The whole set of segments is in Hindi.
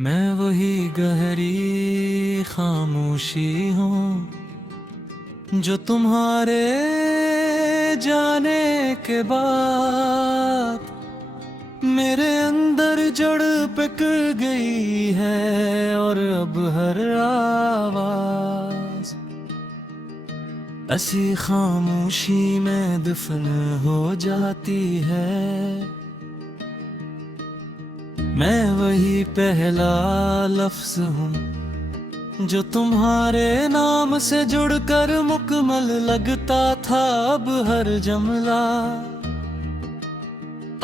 मैं वही गहरी खामोशी हूँ जो तुम्हारे जाने के बाद मेरे अंदर जड़ पकड़ गई है। और अब हर आवाज ऐसी खामोशी में दफन हो जाती है। मैं वही पहला लफ्ज हूँ जो तुम्हारे नाम से जुड़कर मुकम्मल लगता था। अब हर जुमला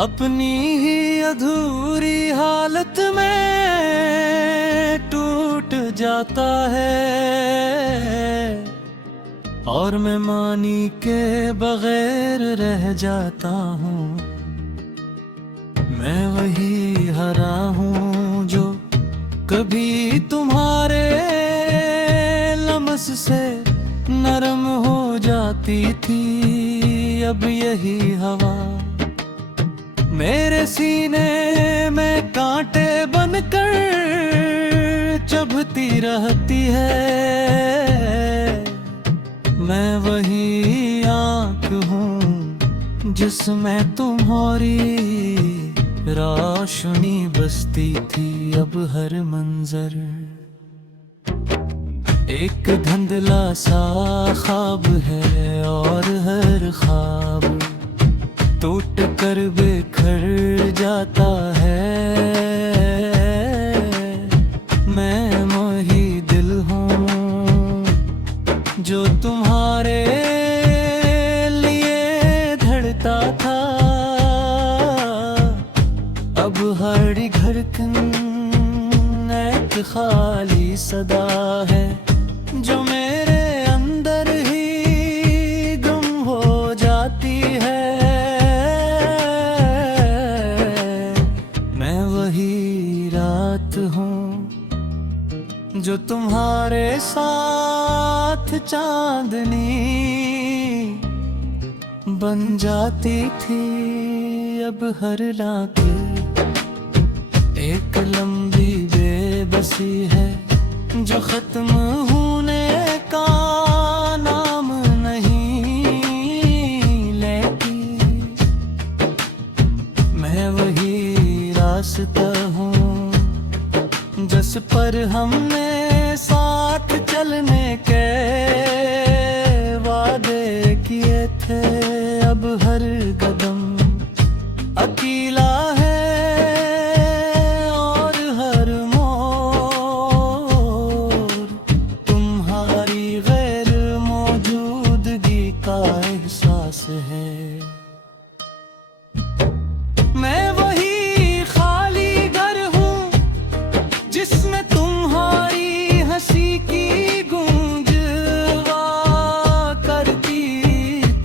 अपनी ही अधूरी हालत में टूट जाता है। और मैं मानी के बगैर रह जाता हूँ। मैं वही हरा हूँ जो कभी तुम्हारे लम्स से नरम हो जाती थी। अब यही हवा मेरे सीने में कांटे बनकर चुभती रहती है। मैं वही आँख हूँ जिसमें तुम्हारी रोशनी बसती थी। अब हर मंजर एक धुंधला सा ख्वाब है और हर ख्वाब टूट कर बिखर जाता है। मैं वही दिल हूँ जो तुम्हारे लिए धड़ता था। अब हर धड़कन एक खाली सदा है जो मेरे अंदर ही गुम हो जाती है। मैं वही रात हूँ जो तुम्हारे साथ चांदनी बन जाती थी। अब हर रात एक लंबी बेबसी है जो खत्म होने का नाम नहीं लेती। मैं वही रास्ता हूँ जिस पर हमने साथ चलने के वादे किए थे। अब हर कदम अकेला है और हर मोड़ तुम्हारी गैर मौजूदगी का एहसास है। मैं वही खाली घर हूँ जिसमें तुम्हारी हंसी की गूंज हुआ करती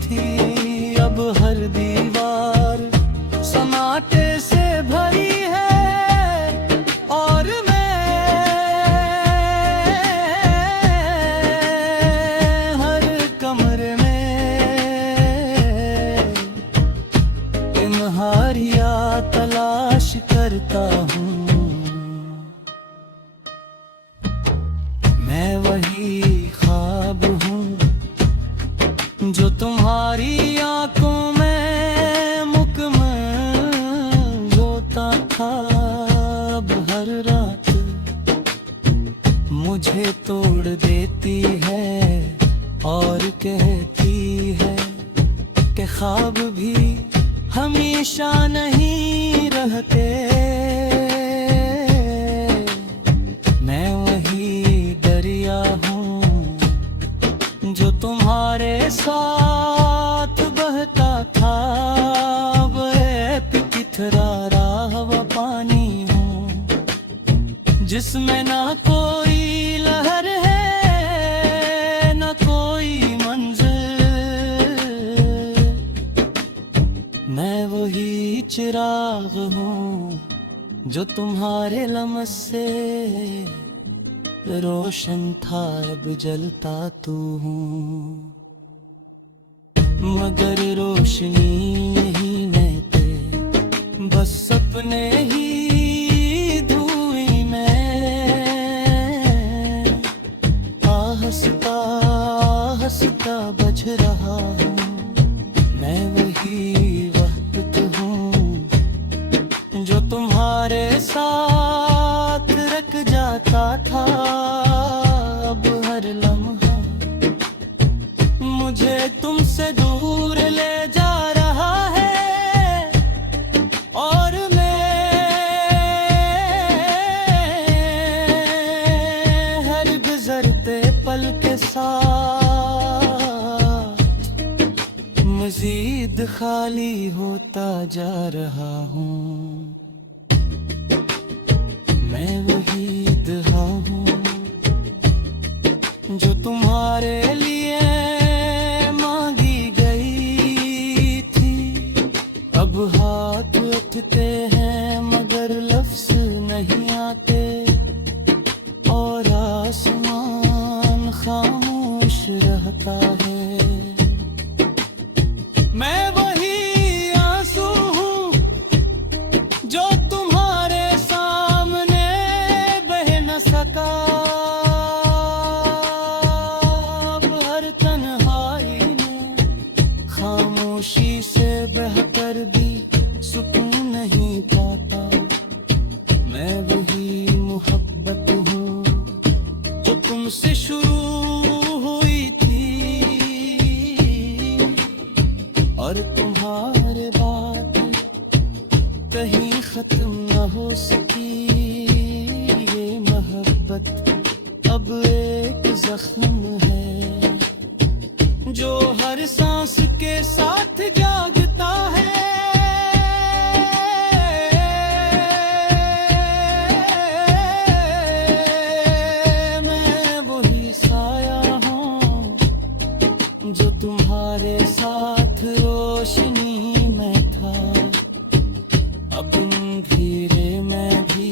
थी। अब हर दीवार समाटे से भरी है और मैं हर कमरे में तुम्हारिया तलाश करता हूँ। मैं वही ख्वाब हूँ जो तुम्हारी आंखों में मुकम्मल होता था। अब हर रात मुझे तोड़ देती है और कहती है कि ख्वाब भी हमेशा नहीं रहते। मैं वही दरिया हूँ जो तुम्हारे साथ बहता था। वह किथरा राह पानी हूँ जिसमें ना कोई लहर है ना कोई मंजिल। मैं वही चिराग हूँ जो तुम्हारे लम्स से रोशन था। अब जलता तू हूँ मगर रोशनी नहीं मैं ते बस सपने ही धुएं में पूछ रहा हूँ, मैं वही वक्त हूँ जो तुम्हारे साथ रख जाता था। अब हर लम्हा मुझे तुमसे दूर ले जा रहा है, और मैं हर गुजरते पल के साथ मजीद खाली होता जा रहा हूँ। मैं वही दुआ हूँ जो तुम्हारे लिए मांगी गई थी। अब हाथ उठते हैं मगर लफ्ज नहीं आते, और आसमान खामोश रहता है। मैं वही आंसू हूँ जो तुम्हारे सामने बह न सका। अब हर तन्हाई में खामोशी से बहकर भी सुकून नहीं पाता। मैं वही मोहब्बत हूँ जो तुमसे शुरू हुई थी, और तुम्हारे बाद कहीं खत्म न हो सकी। ये मोहब्बत अब एक जख्म है जो हर सांस के साथ जागता है। मैं वही साया हूँ जो तुम्हारे साथ रोशनी में था। अब अंधेरे में भी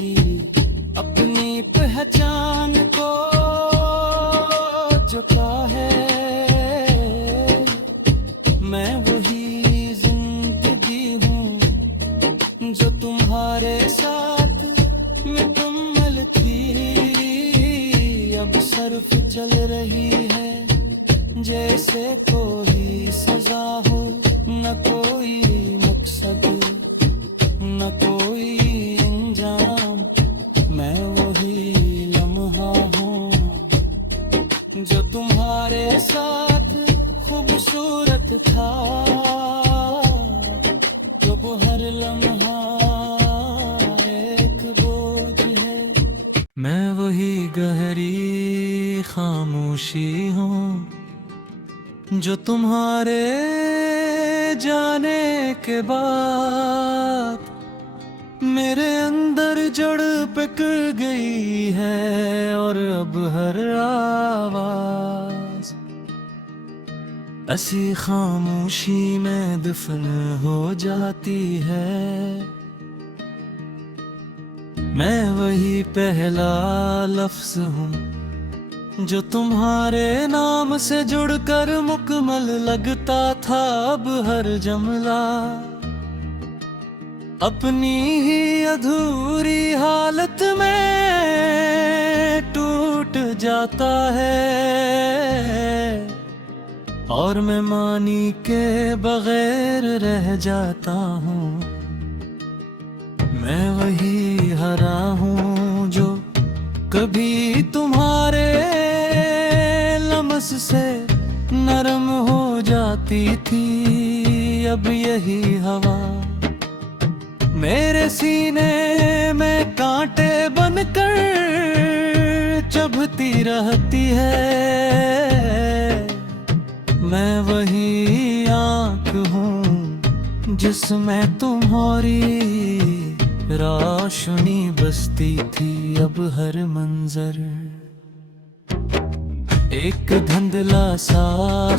अपनी पहचान को चुका है। मैं वही जिंदगी हूँ जो तुम्हारे साथ मुकम्मल थी। अब सिर्फ चल रही है जैसे कोई सजा हो, न कोई मकसद न कोई इंजाम। मैं वही लम्हा हूँ जो तुम्हारे साथ खूबसूरत था। जब हर लम्हा एक बोझ है। मैं वही गहरी खामोशी हूँ जो तुम्हारे जाने के बाद मेरे अंदर जड़ पकड़ गई है, और अब हर आवाज ऐसी खामोशी में दफन हो जाती है। मैं वही पहला लफ्ज हूँ जो तुम्हारे नाम से जुड़कर मुकम्मल लगता था। अब हर जुमला अपनी ही अधूरी हालत में टूट जाता है, और मैं मानी के बगैर रह जाता हूँ। मैं वही हरा हूँ जो कभी तुम्हारे लम्स से नरम हो जाती थी। अब यही हवा मेरे सीने में कांटे बनकर चुभती रहती है। मैं वही आँख हूँ जिसमें तुम्हारी रोशनी बसती थी। अब हर मंजर एक धुंधला सा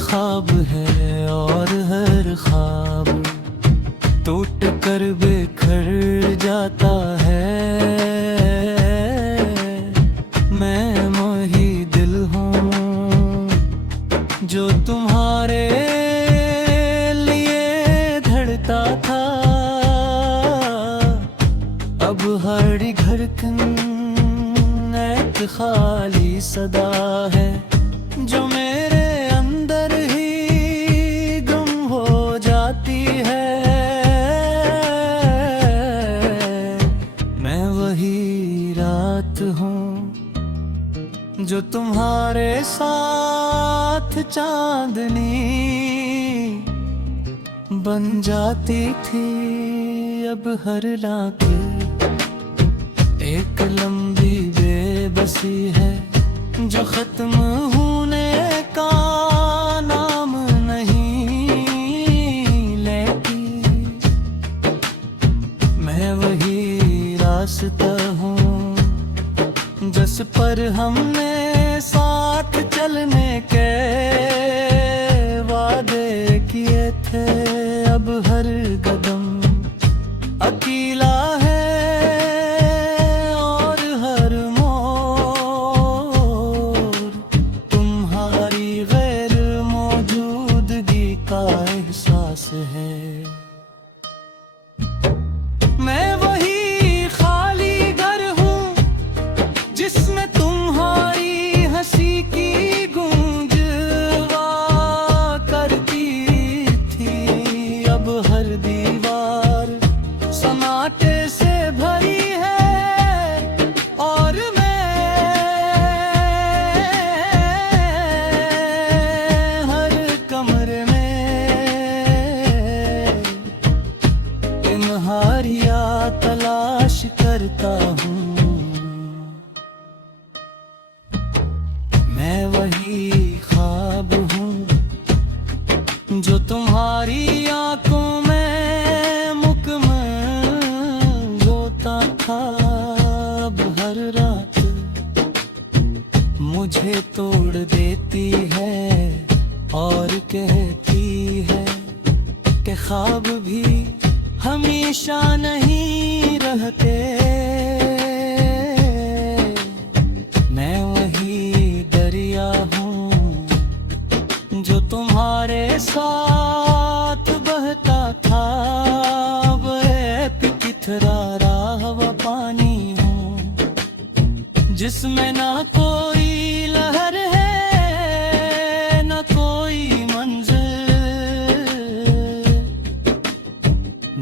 ख्वाब है, और हर ख्वाब टूट कर बिखर जाता है। मैं वही दिल हूँ जो तुम्हारे लिए धड़ता था। अब हर धड़कन एक खाली सदा है जो मेरे अंदर ही रात हूँ जो तुम्हारे साथ चांदनी बन जाती थी। अब हर रात एक लंबी बेबसी है जो खत्म होने का नाम नहीं लेती। मैं वही रास्ता हूँ जिस पर हमने साथ चलने के वादे किए थे। अब हर कदम अकेला है और हर मोड़ तुम्हारी गैर मौजूदगी का एहसास है। मैं वही खाली घर हूँ जिसमें तुम्हारी हंसी की गूंज हुआ करती थी। अब हर दीवार सन्नाटे से भरी है और मैं हर कमरे में तुम्हारिया तलाश करता हूँ। मैं वही ख्वाब हूँ जो तुम्हारी आंखों में मुकम्मल होता था। अब हर रात मुझे तोड़ देती है और कहती है कि ख्वाब भी हमेशा नहीं रहते। मैं वही दरिया हूँ जो तुम्हारे साथ बहता था। वह किथरा रहा पानी हूँ जिसमें ना कोई लहर है ना कोई मंजिल।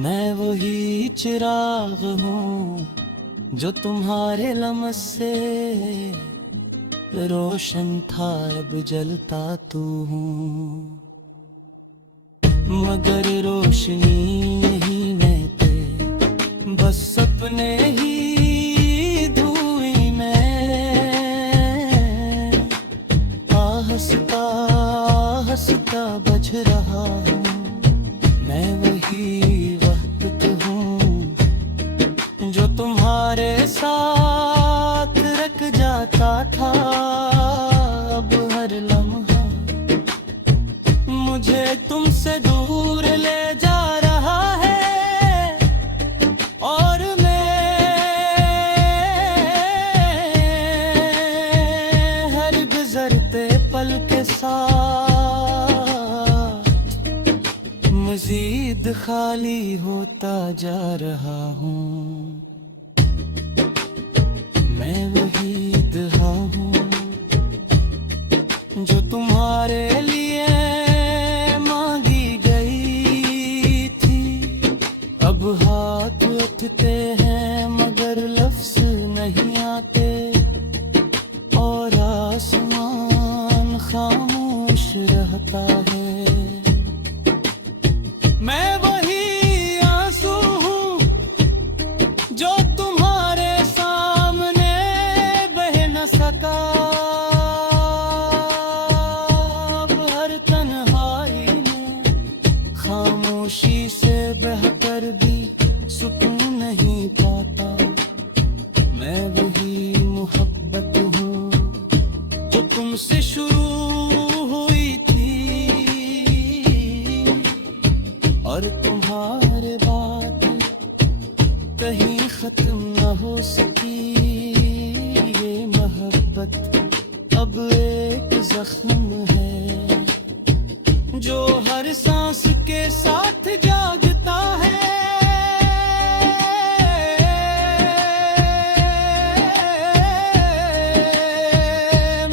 मैं वही चिराग हूँ जो तुम्हारे लम्स से रोशन था। अब जलता तू हूँ मगर रोशनी नहीं मैं ते बस सपने ही धुएं में हंसता हंसता बज रहा हूँ। मैं वही वक्त हूँ जो तुम्हारे साथ रख जाता था। अब हर लम्हा मुझे तुमसे दूर ले जा रहा है और मैं हर गुजरते पल के साथ मजीद खाली होता जा रहा हूँ। मैं वही दुआ हूँ जो तुम्हारे लिए मांगी गई थी। अब हाथ उठते हैं मगर लफ्ज नहीं आते और आसमान खामोश रहता है। मैं वही आंसू हूँ जो तुम्हारे सामने बह न सका। अब हर तन्हाई में खामोशी से बहकर भी सुकून नहीं पाता। मैं वही मोहब्बत हूँ जो तुमसे शुरू हुई थी और तुम्हारे बाद कहीं खत्म न हो सकी। ये मोहब्बत अब एक जख्म है जो हर सांस के साथ जागता है।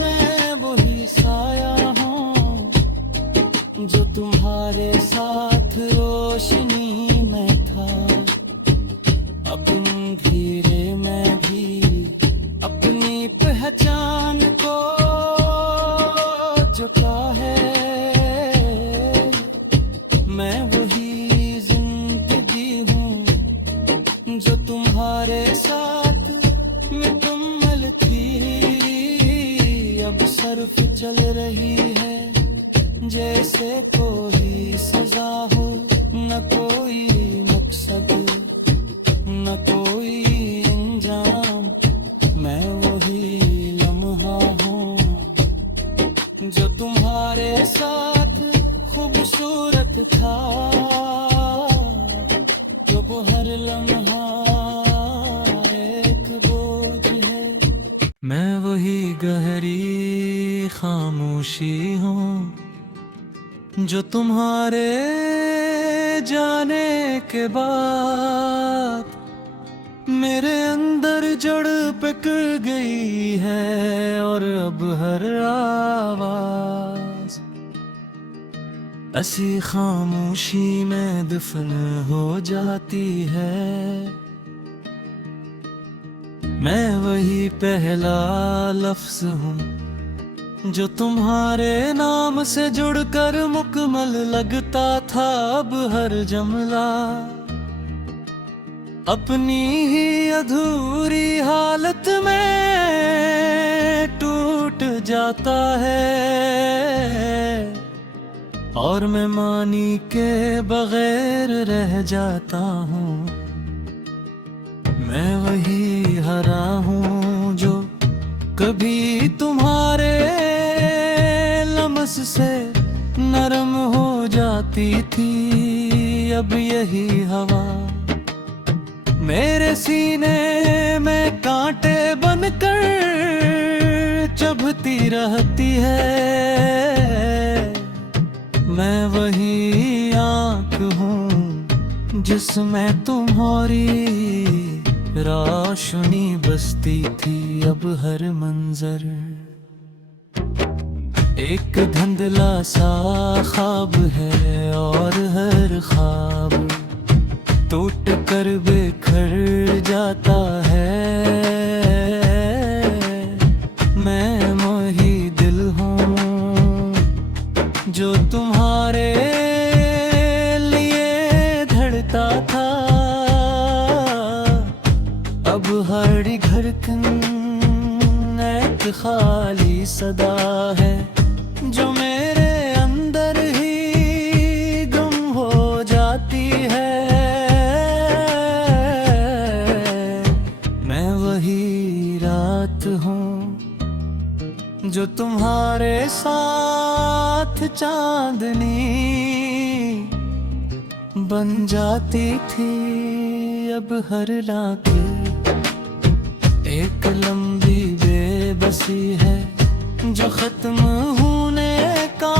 मैं वही साया हूँ जो तुम्हारे साथ रोशनी में था। अब अंधेरे में भी थी अब सर्फ चल रही है, जैसे कोई सजा हो, न कोई मकसद न कोई इंजाम। मैं वही लम्हा हूँ जो तुम्हारे साथ खूबसूरत था, जो वो हर लम्हा एक बोझ है। मैं वही गहरी खामोशी हूँ जो तुम्हारे जाने के बाद मेरे अंदर जड़ पकड़ गई है, और अब हर आवाज ऐसी खामोशी में दफन हो जाती है। मैं वही पहला लफ्ज हूँ जो तुम्हारे नाम से जुड़कर मुकम्मल लगता था, अब हर जुमला अपनी ही अधूरी हालत में टूट जाता है, और मैं मानी के बगैर रह जाता हूँ। मैं वही हरा हूँ जो कभी तुम्हारे लम्स से नरम हो जाती थी, अब यही हवा मेरे सीने में कांटे बनकर चुभती रहती है। मैं वही आँख हूँ जिसमें तुम्हारी रोशनी बसती थी, अब हर मंजर एक धुंधला सा ख्वाब है, और हर ख्वाब टूट कर बिखर जाता है। मैं वही दिल हूँ जो तुम्हारे लिए धड़ता था, अब हर धड़कन एक खाली सदा है जो मेरे अंदर ही गुम हो जाती है। मैं वही रात हूँ जो तुम्हारे साथ चांदनी बन जाती थी, अब हर रात एक लंबी बेबसी है जो खत्म होने का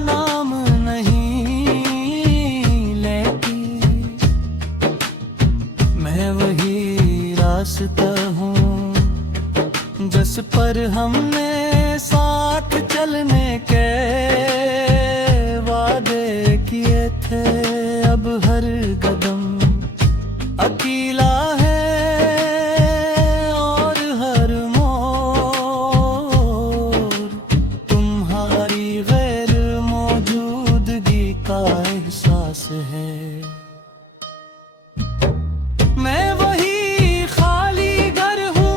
नाम नहीं लेती। मैं वही रास्ता हूँ जिस पर हमने साथ चलने के वादे किए थे, अब हर कदम अकेला है, है। मैं वही खाली घर हूँ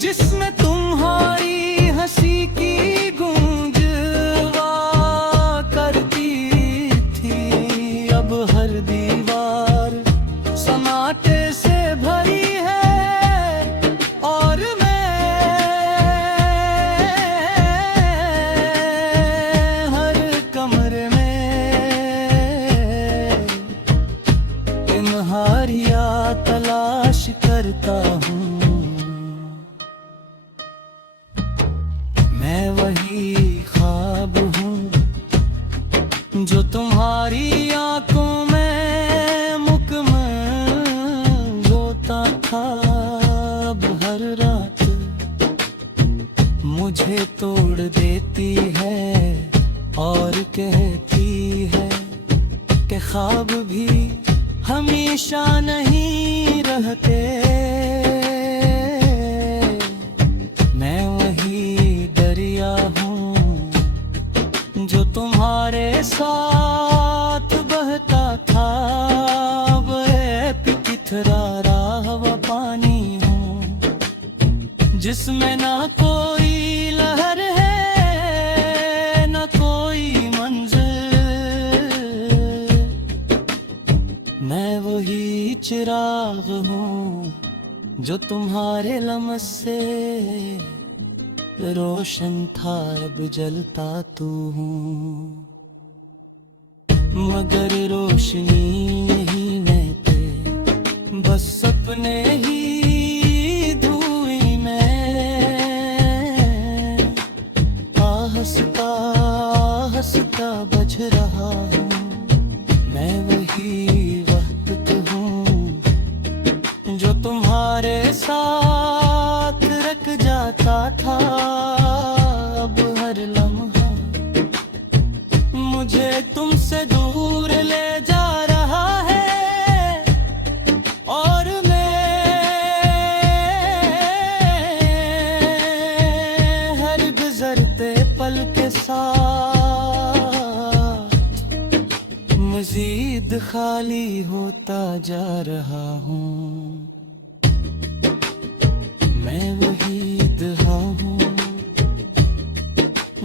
जिसमें तुम्हारी हंसी की गूंज करती थी, अब हर दीवार सन्नाटे से भरी है, और मैं हर कमरे में हारिया तलाश करता हूँ। मैं वही ख्वाब हूँ जो तुम्हारी आंखों में मुकम्मल होता था, अब हर रात मुझे तोड़ देती है और कहती है कि ख्वाब भी हमेशा नहीं रहते। मैं वही दरिया हूँ जो तुम्हारे साथ बहता था, वह किथरा राह व पानी हूँ जिसमें ना कोई लहर है ना कोई मंजिल। मैं वही चिराग हूँ जो तुम्हारे लम्स से रोशन था, अब जलता तू हूँ। मगर रोशनी नहीं मैं ते, बस सपने ही धुएं में। हंसता हंसता बज रहा हूँ, मैं वही वक्त हूँ जो तुम्हारे साथ रख जाता था। अब हर लम्हा मुझे तुमसे दूर ले जा रहा है, और मैं हर गुजरते पल के साथ मजीद खाली होता जा रहा हूँ। मैं वही दुआ हूँ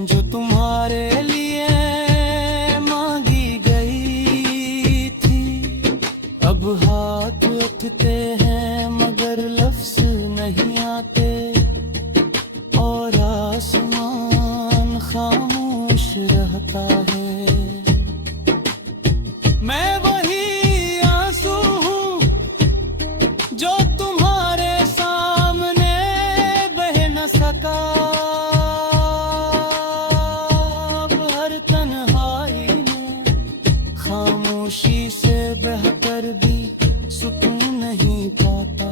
जो तुम्हारे लिए मांगी गई थी। अब हाथ उठते हैं मगर लफ्ज नहीं आते, और आसमान खामोश रहता है। मैं वही आंसू हूँ जो तुम्हारे सामने बह न सका। अब हर तन्हाई में खामोशी से बहकर भी सुकून नहीं पाता।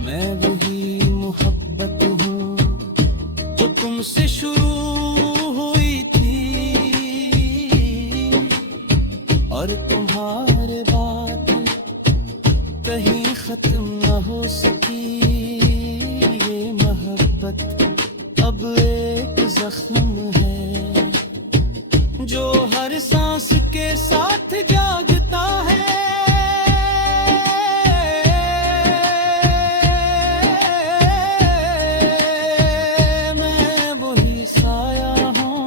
मैं वही मोहब्बत हूँ जो तुमसे शुरू हुई थी, और तुम्हारे बात कहीं खत्म न हो सकी। ये मोहब्बत अब एक जख्म है जो हर सांस के साथ जागता है। मैं वही साया हूँ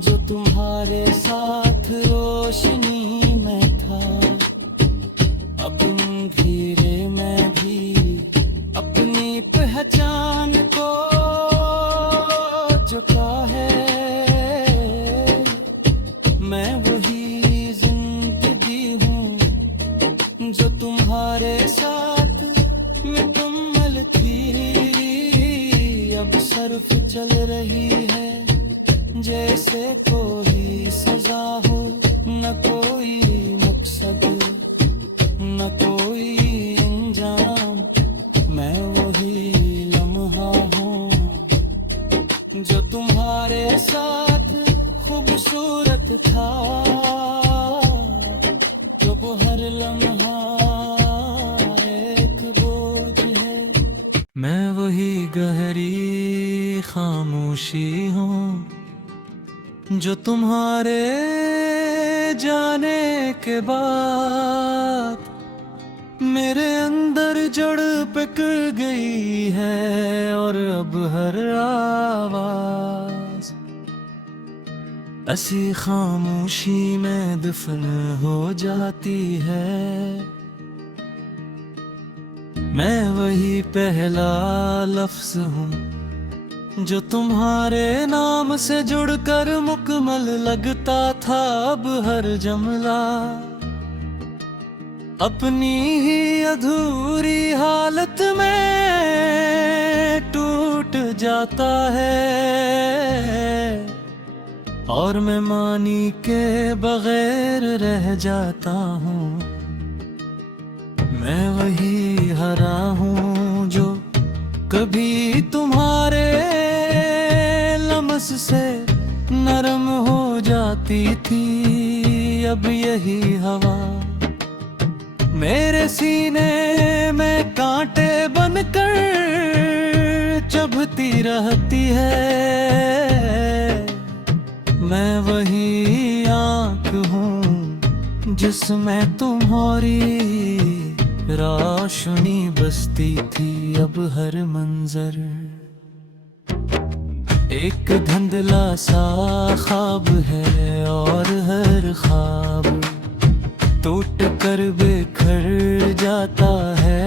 जो तुम्हारे साथ रोशनी में था। अब अंधेरे में भी अपनी पहचान को चुका है। मैं वही जिंदगी हूँ जो तुम्हारे साथ मुकम्मल थी। अब सिर्फ चल रही है जैसे कोई सजा हो, न कोई मकसद न कोई इंजाम। मैं वही लम्हा हूँ जो तुम्हारे साथ खूबसूरत था। जो वो हर लम्हा एक बोझ है। मैं वही गहरी खामोशी हूँ जो तुम्हारे जाने के बाद मेरे अंदर जड़ पकड़ गई है। और अब हर आवाज ऐसी खामोशी में दफन हो जाती है। मैं वही पहला लफ्ज हूँ जो तुम्हारे नाम से जुड़कर मुकम्मल लगता था। अब हर जुमला अपनी ही अधूरी हालत में टूट जाता है, और मैं मानी के बगैर रह जाता हूँ। मैं वही हरा हूँ जो कभी तुम्हारे लम्स से नरम हो जाती थी। अब यही हवा मेरे सीने में कांटे बनकर चुभती रहती है। मैं वही आँख हूँ जिसमें तुम्हारी रोशनी बसती थी अब हर मंजर एक धुंधला सा ख्वाब है और हर ख्वाब टूट कर बिखर जाता है।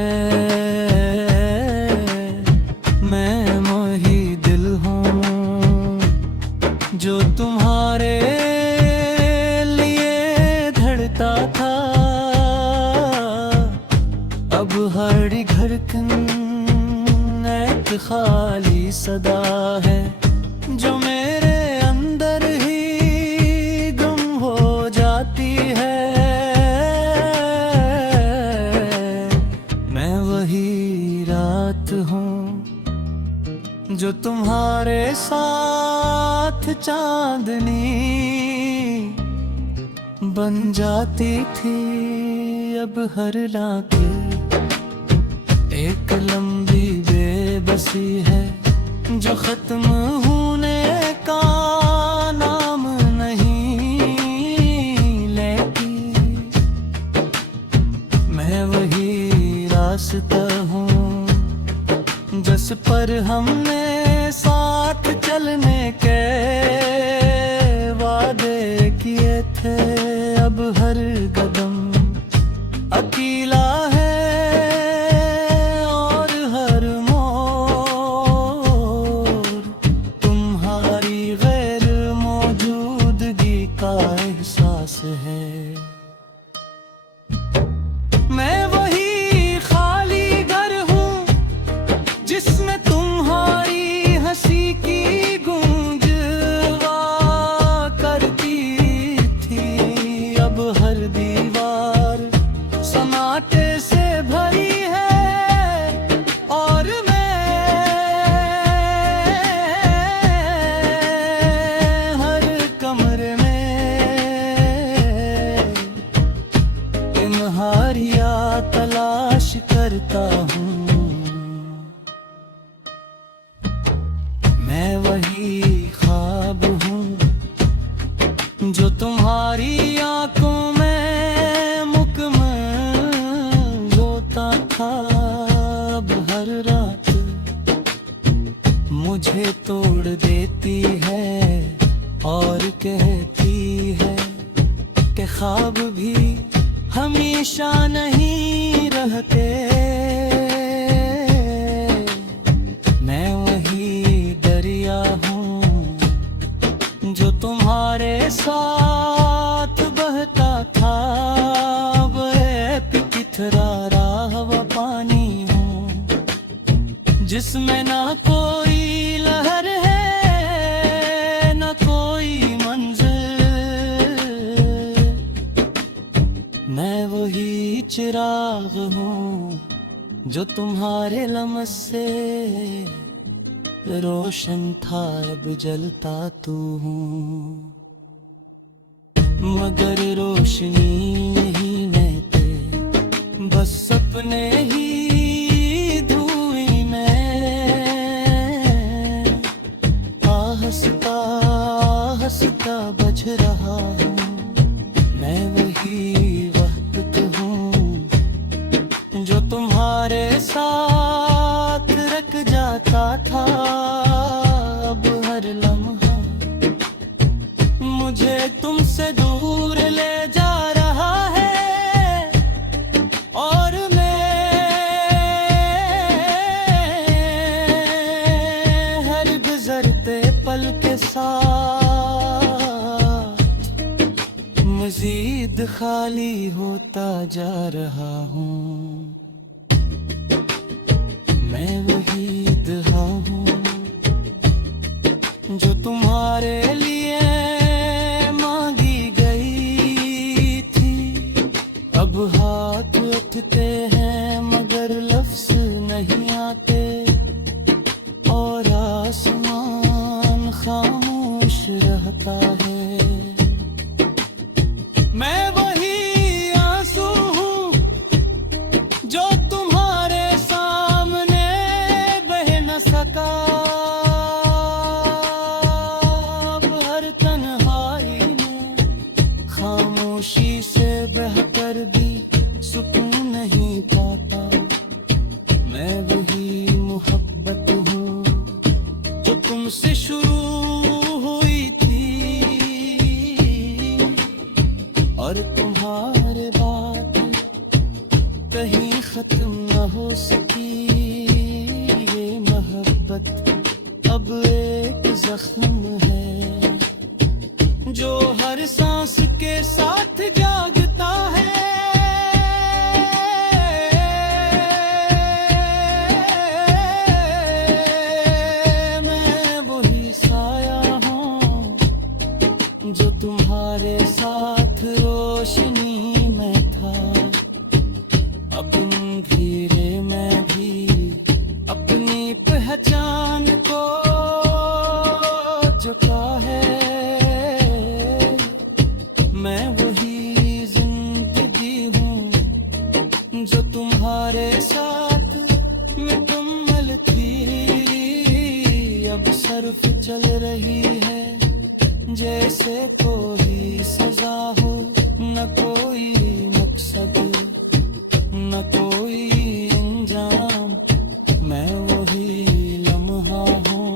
मैं वही दिल हूँ जो तुम्हारे लिए धड़ता था, अब हर धड़कन एक खाली सदा है जो मेरे अंदर ही गुम हो जाती है। मैं वही रात हूँ जो तुम्हारे साथ चांदनी बन जाती थी, अब हर रात एक लंबी बेबसी है जो खत्म होने का नाम नहीं लेती। मैं वही रास्ता हूँ जिस पर हमने साथ चलने के वादे किए थे, अब हर कदम अकेला है और हर मोड़ तुम्हारी गैर मौजूदगी का एहसास है। मैं वही खाली घर हूँ जिसमें तुम्हारी हंसी की गूंज हुआ करती थी, अब हर दीवार सन्नाटे से भरी है और मैं हर कमरे में तुम्हारिया तलाश करता हूँ। मैं वही ख्वाब हूँ जो तुम्हारी आंखों में मुकम्मल होता था, अब हर रात मुझे तोड़ देती है और कहती है कि ख्वाब भी हमेशा नहीं रहते। मैं वही दरिया हूँ जो तुम्हारे साथ बहता था, वह किथरा राहवा पानी हूँ जिसमें ना कोई लहर है ना कोई मंजिल। मैं वही चिराग हूँ जो तुम्हारे लम्स से रोशन था, अब जलता तू हूँ मगर रोशनी नहीं मैं ते, बस सपने ही धुएं में हंसता हंसता बज रहा हूँ। मैं वही वक्त हूँ जो तुम्हारे साथ रख जाता था, अब हर लम्हा मुझे तुमसे दूर ले जा रहा है और मैं हर गुजरते पल के साथ मजीद खाली होता जा रहा हूँ। मैं वही दुआ हूँ जो तुम्हारे लिए मांगी गई थी, अब हाथ उठते हैं मगर लफ्ज नहीं आते और आसमान खामोश रहता है। मैं वही आंसू हूँ जो तुम्हारे सामने बह न सका, अब हर तन्हाई में खामोशी से बहकर भी सुकून नहीं पाता। से शुरू हुई थी और तुम्हारे बात कहीं खत्म न हो सकी। ये मोहब्बत अब एक जख्म है जो हर सांस के साथ जागता है। मैं वही साया हूँ जो तुम्हारे साथ रोशनी में था। अब अंधेरे में भी अपनी पहचान को चुका है। मैं वही जिंदगी हूँ जो तुम्हारे साथ मुकम्मल थी। अब सिर्फ चल रही है जैसे कोई सजा हो, न कोई मकसद न कोई अंजाम। मैं वही लम्हा हूँ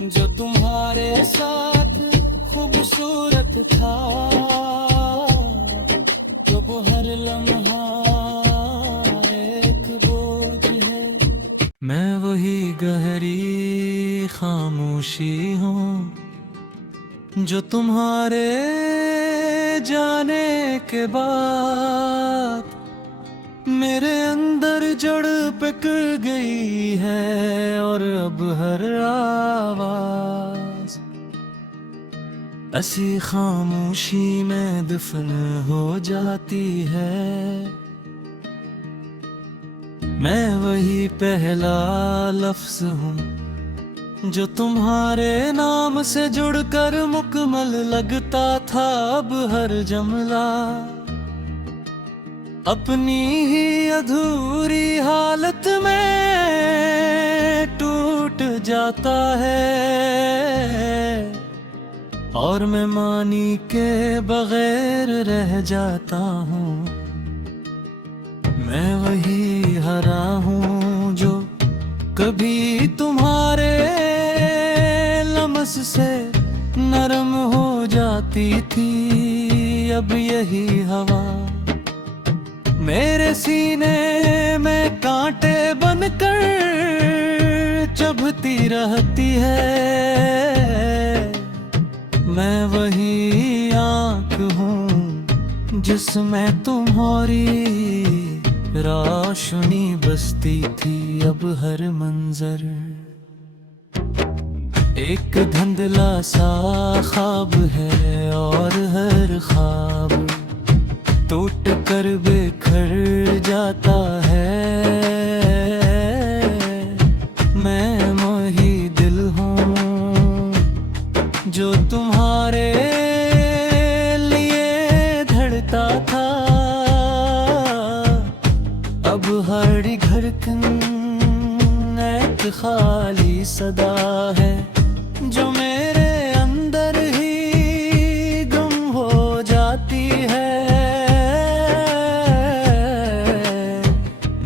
जो तुम्हारे साथ खूबसूरत था। तो वो हर लम्हा एक बोझ है। मैं वही गहरी खामोशी हूँ जो तुम्हारे जाने के बाद मेरे अंदर जड़ पकड़ गई है। और अब हर आवाज ऐसी खामोशी में दफन हो जाती है। मैं वही पहला लफ्ज हूँ जो तुम्हारे नाम से जुड़कर मुकम्मल लगता था। अब हर जुमला अपनी ही अधूरी हालत में टूट जाता है। और मैं मानी के बगैर रह जाता हूँ। मैं वही हरा हूँ जो कभी तुम्हारे लम्स से नरम हो जाती थी। अब यही हवा मेरे सीने में कांटे बनकर चुभती रहती है। मैं वही आँख हूँ जिसमें तुम्हारी रोशनी बसती थी। अब हर मंजर एक धुंधला सा ख्वाब है और हर ख्वाब टूट कर बिखर जाता है। मैं वही दिल हूँ जो तुम्हारे लिए धड़ता था। अब हर धड़कन एक खाली सदा है जो मेरे अंदर ही गुम हो जाती है।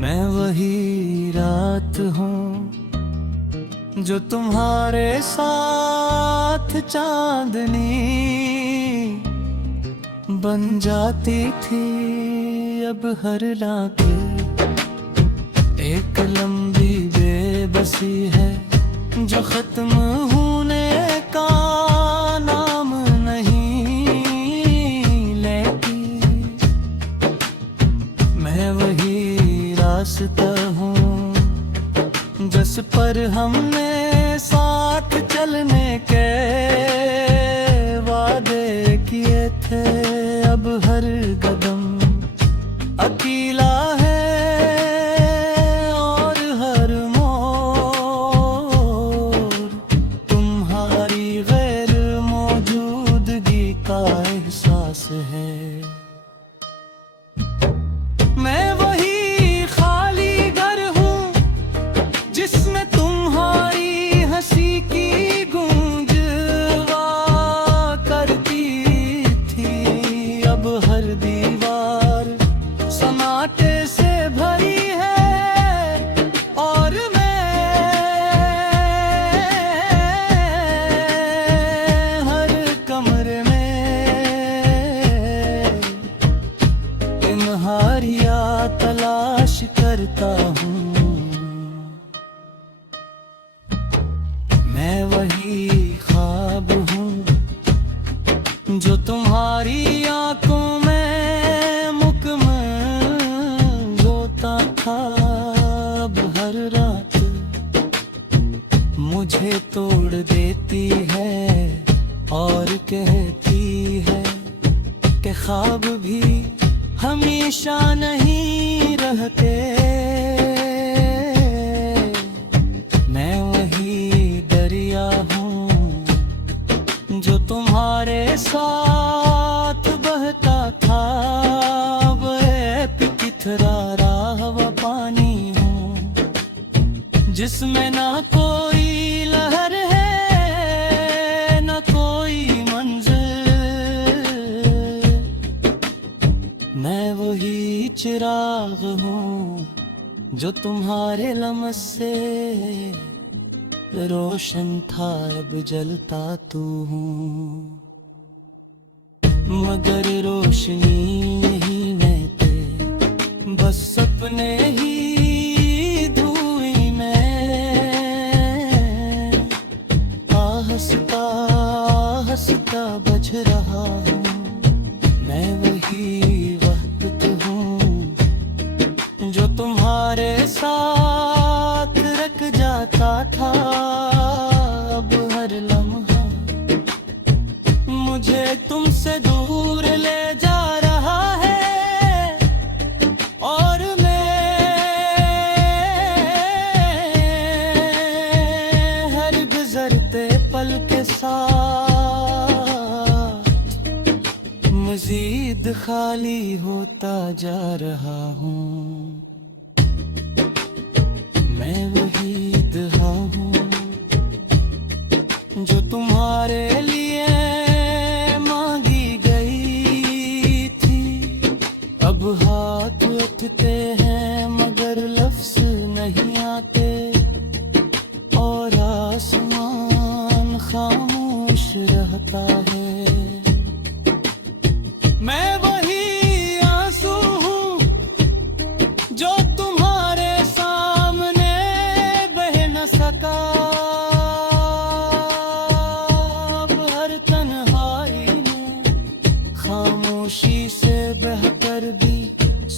मैं वही रात हूँ जो तुम्हारे साथ चांदनी बन जाती थी। अब हर रात एक लंबी बेबसी है जो खत्म होने का नाम नहीं लेती। मैं वही रास्ता हूँ जिस पर हमने साथ चलने के वादे किए थे। अब हर कदम अकेला है और हर मोड़ तुम्हारी गैर मौजूदगी का एहसास है। मैं वही खाली घर हूँ जिसमें तुम्हारी हंसी की गूंज वही ख्वाब हूँ जो तुम्हारी आंखों में मुकम्मल होता था। अब हर रात मुझे तोड़ देती है और कहती है कि ख्वाब भी हमेशा नहीं रहते। मैं वही दरिया हूँ जो तुम्हारे साथ बहता था। अब किथरा हुआ पानी हूँ जिसमें ना कोई लहर है ना कोई मंजिल। मैं वही चिराग हूँ जो तुम्हारे लम्स से रोशन था, अब जलता तू हूँ। मगर रोशनी नहीं मैं ते, बस सपने ही धुएं में। हंसता हंसता बज रहा हूँ, मैं वही वक्त हूँ जो तुम्हारे साथ रख जाता था। अब हर लम्हा मुझे तुमसे दूर ले जा रहा है और मैं हर गुजरते पल के साथ मजीद खाली होता जा रहा हूँ। मैं वही दुआ हूँ जो तुम्हारे लिए मांगी गई थी। अब हाथ उठते हैं मगर लफ्ज नहीं आते और आसमान खामोश रहता है। मैं वही आंसू हूँ जो तुम्हारे सामने बह न सका। अब हर तन्हाई में खामोशी से बहकर भी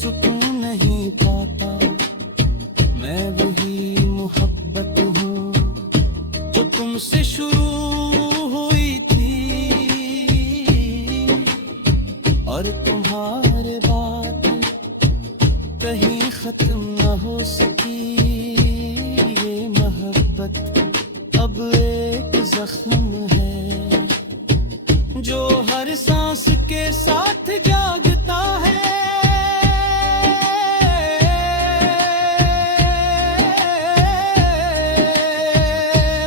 सुकून नहीं पाता। मैं वही मोहब्बत हूँ जो तुमसे शुरू हुई थी और तुम्हारे बाद कहीं खत्म न हो सकी। ये मोहब्बत अब एक जख्म है जो हर सांस के साथ जागता है।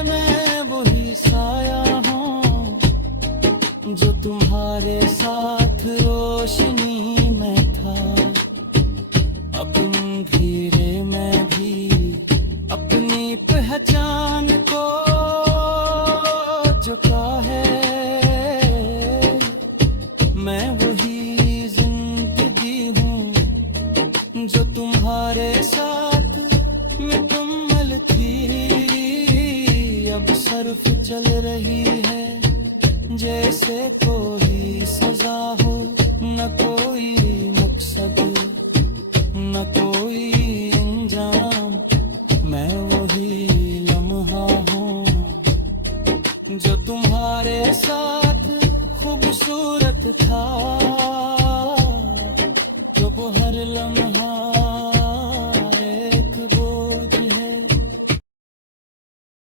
मैं वही साया हूँ जो तुम्हारे साथ रोशनी में था। अपनी धीरे में भी अपनी पहचान को झुका है। मैं वही जिंदगी हूँ जो तुम्हारे साथ मुकम्मल थी। अब सर्फ चल रही है जैसे कोई सजा हो, न कोई मकसद न कोई इंजाम। मैं वही लम्हा हूँ जो तुम्हारे साथ खूबसूरत था।